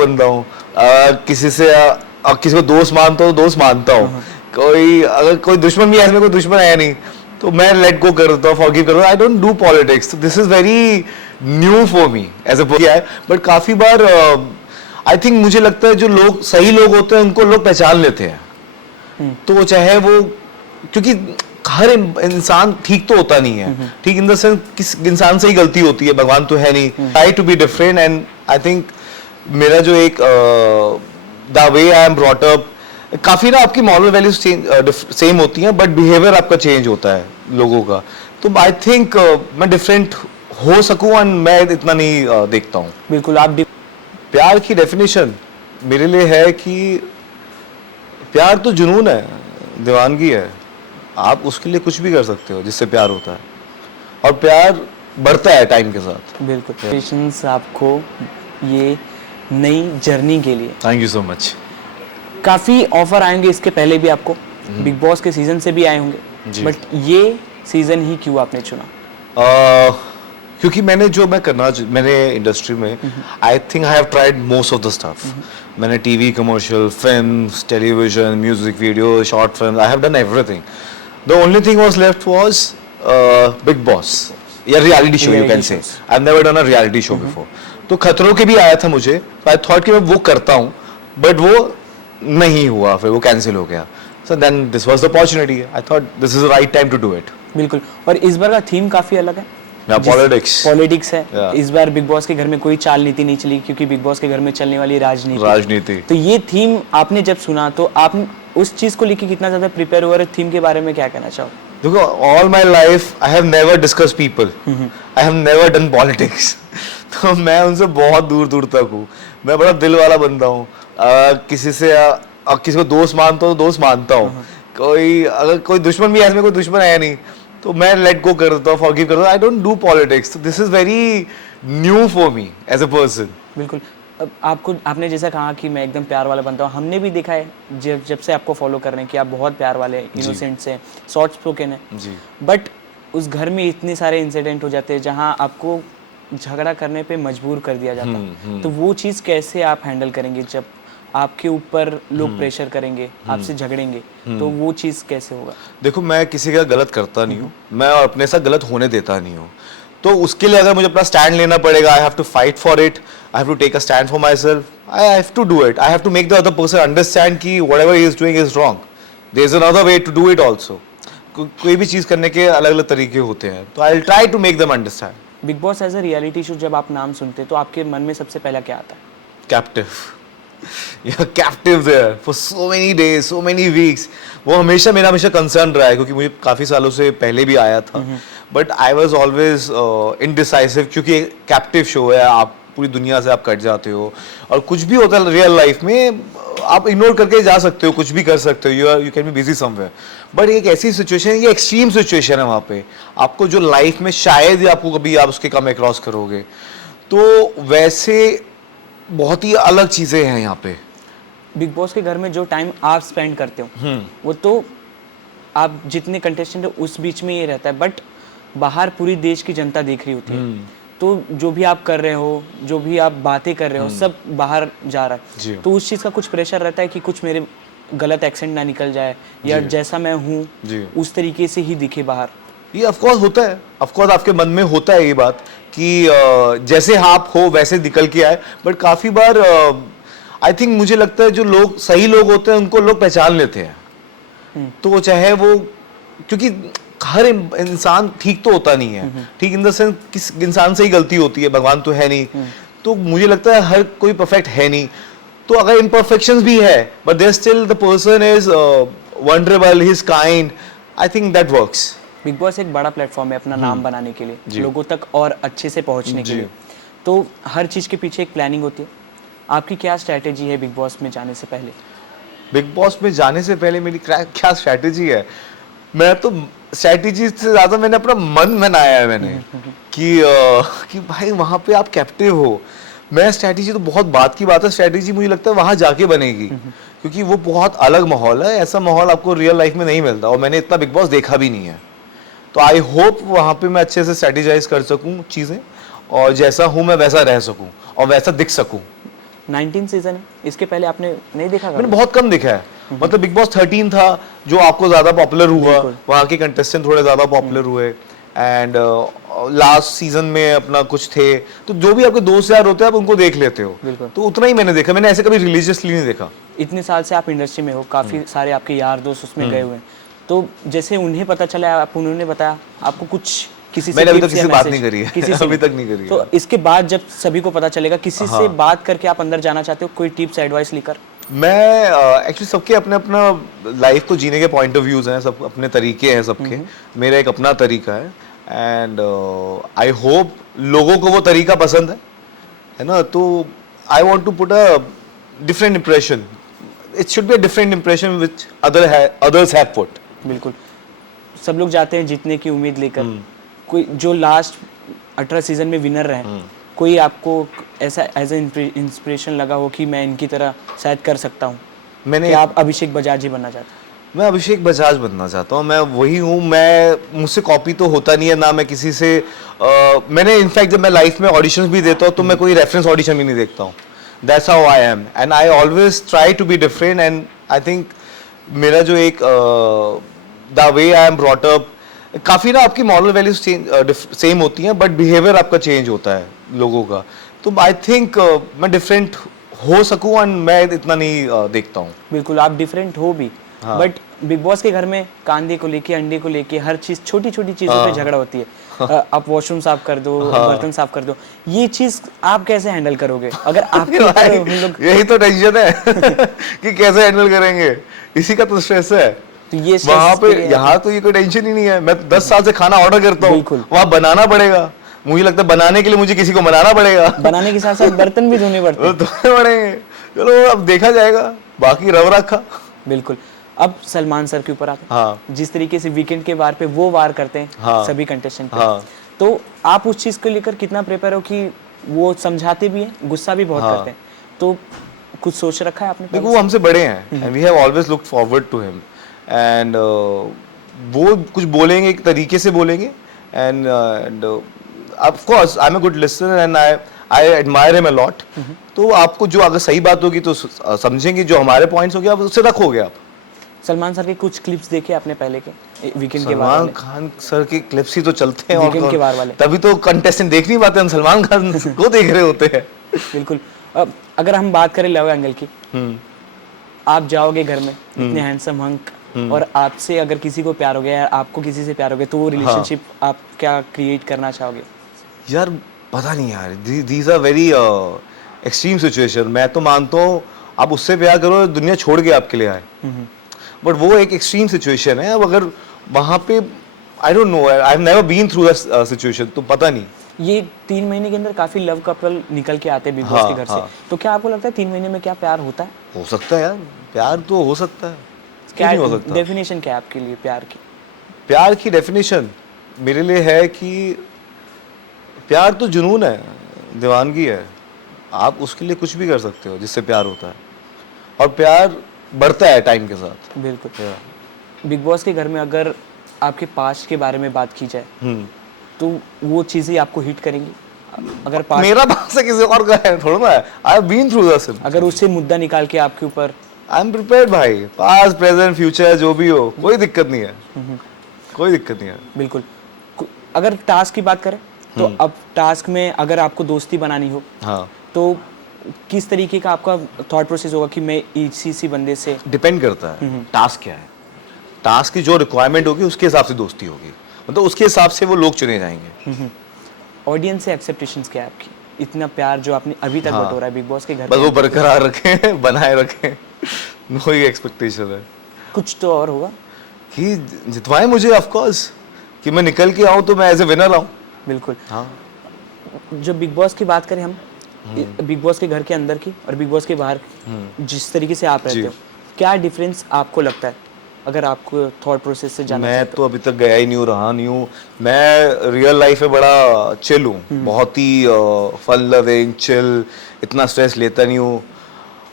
बंदा हूँ, किसी को दोस्त मानता हूँ तो दोस्त मानता हूँ, अगर कोई दुश्मन भी है, कोई दुश्मन है नहीं, तो मैं लेट गो कर देता हूँ, फॉरगिव कर देता हूँ। I don't do politics, this is very new for me as a है, बट काफी बार आई थिंक मुझे लगता है जो लोग सही लोग होते हैं उनको लोग पहचान लेते हैं। तो चाहे वो, क्योंकि हर इंसान ठीक तो होता नहीं है, ठीक इन द सेंस किस इंसान से ही गलती होती है, भगवान तो है नहीं। Try to be different and I think मेरा जो एक the way I am brought up, काफी ना आपकी मॉरल वैल्यूज सेम होती हैं, बट बिहेवियर आपका चेंज होता है लोगों का। तो आई थिंक मैं डिफरेंट हो सकूं एंड मैं इतना नहीं देखता हूँ। बिल्कुल। आप प्यार की डेफिनेशन मेरे लिए है कि प्यार तो जुनून है, दीवानगी है, आप उसके लिए कुछ भी कर सकते हो जिससे प्यार होता है, और प्यार बढ़ता है टाइम के साथ। बिल्कुल। पेशेंस आपको ये नई जर्नी के लिए। Thank you so much. काफ़ी ऑफर आएंगे, इसके पहले भी आपको बिग बॉस के सीजन से भी आए होंगे, बट ये सीजन ही क्यों आपने चुना? क्योंकि मैंने इंडस्ट्री में I think I have tried most of the stuff. मैंने TV, commercial, films, television, music video, short film, I have done everything. The only thing was left was Bigg Boss या reality show, you can say. I have never done a reality show before. तो खतरों के भी आया था मुझे, I thought कि मैं वो करता हूँ, बट वो नहीं हुआ, फिर वो कैंसिल हो गया। So then this was the opportunity, I thought this is the right time to do it. बिल्कुल। और इस बार का थीम काफी अलग है, पॉलिटिक्स है। इस बार बिग बॉस के घर में कोई चाल नीति नहीं चली, क्योंकि बिग बॉस के घर में चलने वाली राजनीति। तो ये थीम आपने जब सुना तो आप उस चीज को लेके कितना ज्यादा प्रिपेयर हुआ, थीम के बारे में क्या कहना चाहो? देखो, all my life I have never discuss people, I have never done politics. तो मैं उनसे बहुत दूर दूर तक हूँ। मैं बड़ा दिल वाला बंदा हूँ, किसी को दोस्त मानता हूँ तो दोस्त मानता हूँ, अगर कोई दुश्मन भी है, कोई दुश्मन है नहीं, तो मैं लेट गो कर देता हूँ, फॉरगिव कर देता हूँ। I don't do politics, this is very new for me as a person. बिल्कुल। अब आपने जैसा कहा कि मैं एकदम प्यार वाला बनता हूँ, हमने भी देखा है जब से आपको फॉलो कर रहे हैं कि आप बहुत प्यार वाले, इनोसेंट से, सॉफ्ट स्पोकन है जी। बट उस घर में इतने सारे इंसिडेंट हो जाते हैं जहाँ आपको झगड़ा करने पे मजबूर कर दिया जाता है। तो वो चीज़ कैसे आप हैंडल करेंगे जब आपके ऊपर लोग प्रेशर करेंगे, आपसे झगड़ेंगे, तो वो चीज़ कैसे होगा? देखो, मैं किसी का गलत करता नहीं हूँ, मैं अपने साथ गलत होने देता नहीं हूँ। तो उसके लिए अगर मुझे अपना स्टैंड लेना पड़ेगा, I have to fight for it, I have to take a stand for myself, I have to do it, I have to make the other person understand कि whatever he is doing is wrong, there is another way to do it also. कोई भी चीज़ करने के अलग अलग तरीके होते हैं, तो I will try to make them understand. Bigg Boss as a reality show जब आप नाम सुनते तो आपके मन में सबसे पहला क्या आता है? Captive. You're captive there for so many days, so many weeks. वो हमेशा कंसर्न रहा है, क्योंकि मुझे काफ़ी सालों से पहले भी आया था, but I was always indecisive, क्योंकि कैप्टिव शो है, आप पूरी दुनिया से आप कट जाते हो, और कुछ भी होता है रियल लाइफ में आप इग्नोर करके जा सकते हो, कुछ भी कर सकते हो, you can be busy somewhere, but एक ऐसी सिचुएशन, ये एक्सट्रीम सिचुएशन है वहाँ पे आपको, जो लाइफ में शायद ही आपको कभी आप उसके कम क्रॉस करोगे। तो वैसे बहुत ही अलग चीजें हैं यहाँ पे। बिग बॉस के घर में जो टाइम आप स्पेंड करते हो वो तो आप जितने कंटेस्टेंट हो उस बीच में ये रहता है, बट बाहर पूरी देश की जनता देख रही होती है, तो जो भी आप कर रहे हो, जो भी आप बातें कर रहे हो, सब बाहर जा रहा है। तो उस चीज़ का कुछ प्रेशर रहता है कि कुछ मेरे गलत एक्सेंट ना निकल जाए, या जैसा मैं हूँ उस तरीके से ही दिखे बाहर? ये ऑफकोर्स होता है, ऑफकोर्स आपके मन में होता है ये बात कि जैसे आप हो वैसे निकल के आए, बट काफ़ी बार आई थिंक मुझे लगता है जो लोग सही लोग होते हैं उनको लोग पहचान लेते हैं। तो चाहे वो, क्योंकि हर इंसान ठीक तो होता नहीं है, ठीक इन द सेंस किस इंसान से ही गलती होती है, भगवान तो है नहीं। तो मुझे लगता है हर कोई परफेक्ट है नहीं, तो अगर इम्परफेक्शंस भी है, but there still the person is wonderful, he is kind, I think that works. Bigg Boss एक बड़ा प्लेटफॉर्म है अपना नाम बनाने के लिए, लोगों तक और अच्छे से पहुंचने के लिए, तो हर चीज़ के पीछे एक प्लानिंग होती है। आपकी क्या स्ट्रैटेजी है बिग बॉस में जाने से पहले? बिग बॉस में जाने से पहले मेरी क्या स्ट्रैटेजी है? मैं तो स्ट्रैटेजी से ज़्यादा मैंने अपना मन बनाया है मैंने कि भाई वहाँ पे आप कैप्टिव हो। मैं स्ट्रैटेजी तो बहुत बात की बात है, स्ट्रैटेजी मुझे लगता है वहाँ जाके बनेगी, क्योंकि वो बहुत अलग माहौल है, ऐसा माहौल आपको रियल लाइफ में नहीं मिलता, और मैंने इतना बिग बॉस देखा भी नहीं है। तो आई होप वहाँ पे मैं अच्छे से स्ट्रेटेजाइज कर सकूँ चीज़ें, और जैसा हूँ मैं वैसा रह सकूँ और वैसा दिख सकूँ। 19 सीजन है, इसके पहले आपने नहीं देखा? मैंने बहुत कम देखा है, मतलब बिग बॉस 13 था जो आपको ज्यादा पॉपुलर हुआ, वहाँ के कंटेस्टेंट थोड़े ज्यादा पॉपुलर हुए, एंड लास्ट सीजन में अपना कुछ थे, तो जो भी आपके दोस्त यार होते हैं आप उनको देख लेते हो, तो उतना ही मैंने देखा, मैंने ऐसे कभी रिलीजियसली नहीं देखा। इतने साल से आप इंडस्ट्री में हो, काफी सारे आपके यार दोस्त उसमें गए हुए हैं, तो जैसे उन्हें पता चला, आप उन्होंने बताया आपको कुछ, किसी से मैंने अभी तक tips या किसी से बात message? नहीं करी है, किसी से अभी तक नहीं करी है। तो इसके बाद जब सभी को पता चलेगा, किसी से बात करके आप अंदर जाना चाहते हो, कोई टिप्स एडवाइस लेकर? मैं एक्चुअली सबके अपने अपना लाइफ को जीने के पॉइंट ऑफ व्यूज हैं, सब अपने तरीके हैं सबके, मेरा एक अपना तरीका है, एंड आई होप लोगों को वो तरीका पसंद है ना, तो I want to put a different impression, it should be a different impression which others have put. बिल्कुल, सब लोग जाते हैं जीतने की उम्मीद लेकर, कोई जो लास्ट 18 सीजन में विनर रहे, कोई आपको ऐसा एज ए इंस्पिरेशन लगा हो कि मैं इनकी तरह शायद कर सकता हूँ, कि आप अभिषेक बजाज ही बनना चाहते हैं? मैं अभिषेक बजाज बनना चाहता हूँ, मैं वही हूँ, मैं मुझसे कॉपी तो होता नहीं है ना, मैं किसी से मैंने इनफैक्ट जब मैं लाइफ में ऑडिशंस भी देता हूँ तो मैं कोई रेफरेंस ऑडिशन भी नहीं देखता हूँ, that's how I am, and I always try to be different, and I think मेरा जो एक the way I am brought up, काफ़ी ना आपकी मॉरल वैल्यूज सेम होती हैं बट बिहेवियर आपका चेंज होता है लोगों का, तो आई थिंक मैं डिफरेंट हो सकूँ, एंड मैं इतना नहीं देखता हूँ। बिल्कुल, आप डिफरेंट हो भी, बट बिग बॉस के घर में कांदे को लेके, अंडे को लेके, हर चीज, छोटी छोटी चीजों पे झगड़ा होती है। आप वॉशरूम साफ कर दो, बर्तन साफ कर दो, ये चीज आप कैसे हैंडल करोगे? अगर आपके ऊपर हम लोग, यही तो टेंशन है कि कैसे हैंडल करेंगे, इसी का तो स्ट्रेस है। तो ये वहाँ पे, यहाँ तो ये कोई टेंशन ही नहीं है, मैं 10 साल से खाना ऑर्डर करता हूँ, वहाँ बनाना पड़ेगा, मुझे लगता है बनाने के लिए मुझे किसी को मनाना पड़ेगा, बनाने के साथ साथ बर्तन भी धोने पड़ते हैं, धोने पड़ेंगे, चलो अब देखा जाएगा, बाकी रव रखा। बिल्कुल। अब सलमान सर के ऊपर आते हैं, हाँ, जिस तरीके से वीकेंड के वार पे वो वार करते हैं, हाँ, सभी कंटेस्टेंट पे, हाँ, तो आप उस चीज को लेकर कितना प्रिपेयर हो कि वो समझाते भी हैं, गुस्सा भी बहुत करते हैं, तो कुछ सोच रखा है आपने? देखो वो हमसे बड़े हैं, and we have always looked forward to him, and वो कुछ बोलेंगे एक तरीके से बोलेंगे, and of course I am a good listener and I admire him a lot, तो आपको जो अगर सही बात होगी तो समझेंगे, जो हमारे पॉइंट्स हो गए आप उससे रखोगे आप। सलमान सर के कुछ क्लिप्स देखे आपने पहले के वीकेंड के वार सलमान वाले? खान सर के क्लिप्स ही तो चलते हैं, वीकेंड के वार वाले, तभी तो कंटेस्टेंट देख नहीं पाते, हम सलमान खान को देख रहे होते हैं। बिल्कुल। अब अगर हम बात करें लव एंगल की, आप जाओगे घर में, इतने हैंडसम हंक, और आपसे अगर किसी को प्यार हो गया, आपको किसी से प्यार हो गया, तो वो रिलेशनशिप आप क्या क्रिएट करना चाहोगे? यार पता नहीं यार, these are very extreme situation, मैं तो मानता हूँ आप उससे प्यार करो दुनिया छोड़ के आपके लिए आए, बट वो एक एक्सट्रीम सिचुएशन है, अब अगर वहाँ पे I don't know, I have never been through that situation, तो पता नहीं। ये 3 महीने के अंदर काफी लव कपल निकल के आते हैं बिग बॉस के घर से, तो क्या आपको लगता है 3 महीने में क्या प्यार होता है? हो सकता है यार, प्यार तो हो सकता है, क्या हो सकता? डेफिनेशन क्या है आपके लिए प्यार की? प्यार की डेफिनेशन मेरे लिए है कि प्यार तो जुनून है, दीवानगी है, आप उसके लिए कुछ भी कर सकते हो जिससे प्यार होता है, और प्यार बढ़ता है टाइम के साथ। बिल्कुल। बिग बॉस के घर में अगर आपके पास्ट के बारे में बात की जाए, तो वो चीजें आपको हिट करेंगी? अगर पास्ट, मेरा पास से किसी और का है थोड़ा ना, I have been through that, अगर उससे मुद्दा निकाल के आपके ऊपर, आई एम प्रिपेयर्ड भाई, पास्ट प्रेजेंट फ्यूचर जो भी हो, कोई दिक्कत नहीं है, कोई दिक्कत नहीं है। बिल्कुल। अगर टास्क की बात करें, तो अब टास्क में अगर आपको दोस्ती बनानी हो, हाँ, तो किस तरीके का आपका थॉट प्रोसेस होगा कि मैं इसी बंदे से? डिपेंड करता है टास्क क्या है, टास्क की जो रिक्वायरमेंट होगी उसके हिसाब से दोस्ती होगी, मतलब उसके हिसाब से वो लोग चुने जाएंगे। ऑडियंस से एक्सेप्टेशंस क्या है आपकी? इतना प्यार जो आपने अभी तक बटोरा है बिग बॉस के घर, बस वो बरकरार रखें, बनाए रखें, वही एक्सपेक्टेशन है। कुछ तो और होगा कि जितवाए मुझे, ऑफ कोर्स, कि मैं निकल के आऊँ तो मैं एज ए विनर आऊँ। बिल्कुल। हाँ, जब बिग बॉस की बात करें हम, बिग बॉस के घर के अंदर की और बिग बॉस के बाहर, जिस तरीके से आप रहते हो, क्या डिफरेंस आपको लगता है? अगर आपको थॉट प्रोसेस से जानना, मैं तो अभी तक गया ही नहीं हूँ, रहा नहीं हूँ, मैं रियल लाइफ में बड़ा चिल हूँ, बहुत ही फन लविंग, चिल, इतना स्ट्रेस लेता नहीं हूँ।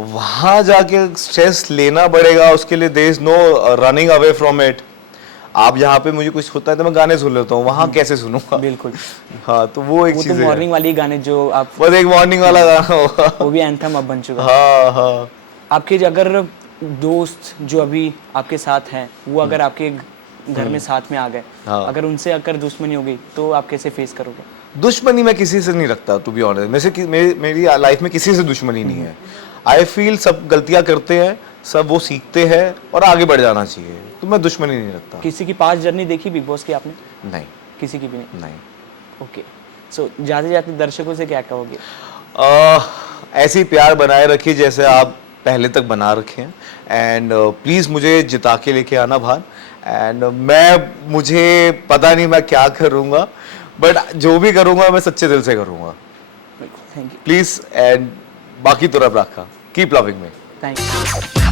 वहाँ जाके स्ट्रेस लेना पड़ेगा, उसके लिए there is no running away from it. आप यहाँ पे मुझे कुछ होता है तो मैं गाने सुन लेता हूँ, वहाँ कैसे सुनूंगा? बिल्कुल। हाँ, तो वो एक वो चीज तो है। मॉर्निंग वाली गाने जो आप, बस एक मॉर्निंग वाला गाना होगा। वो भी एंथम अब बन चुका है। हाँ हाँ। आपके अगर दोस्त जो अभी आपके साथ हैं वो अगर आपके घर में साथ में आ गए, हाँ। अगर उनसे अगर दुश्मनी हो गई तो आप कैसे फेस करोगे? दुश्मनी मैं किसी से नहीं रखता, टू बी ऑनेस्ट। मेरी लाइफ में किसी से दुश्मनी नहीं है। आई फील सब गलतियां करते हैं, सब वो सीखते हैं और आगे बढ़ जाना चाहिए, तो मैं दुश्मनी नहीं रखता। किसी की पास जर्नी देखी बिग बॉस की आपने? नहीं किसी की भी नहीं? नहीं। ओके, सो जाते जाते दर्शकों से क्या कहोगे? ऐसे ही प्यार बनाए रखिए जैसे आप पहले तक बना रखे हैं, एंड प्लीज़ मुझे जिता के लेके आना बाहर। एंड मुझे पता नहीं मैं क्या करूँगा, बट जो भी करूँगा मैं सच्चे दिल से करूँगा, थैंक यू। प्लीज़। एंड बाकी तो रब रखा, keep loving me. Thank you.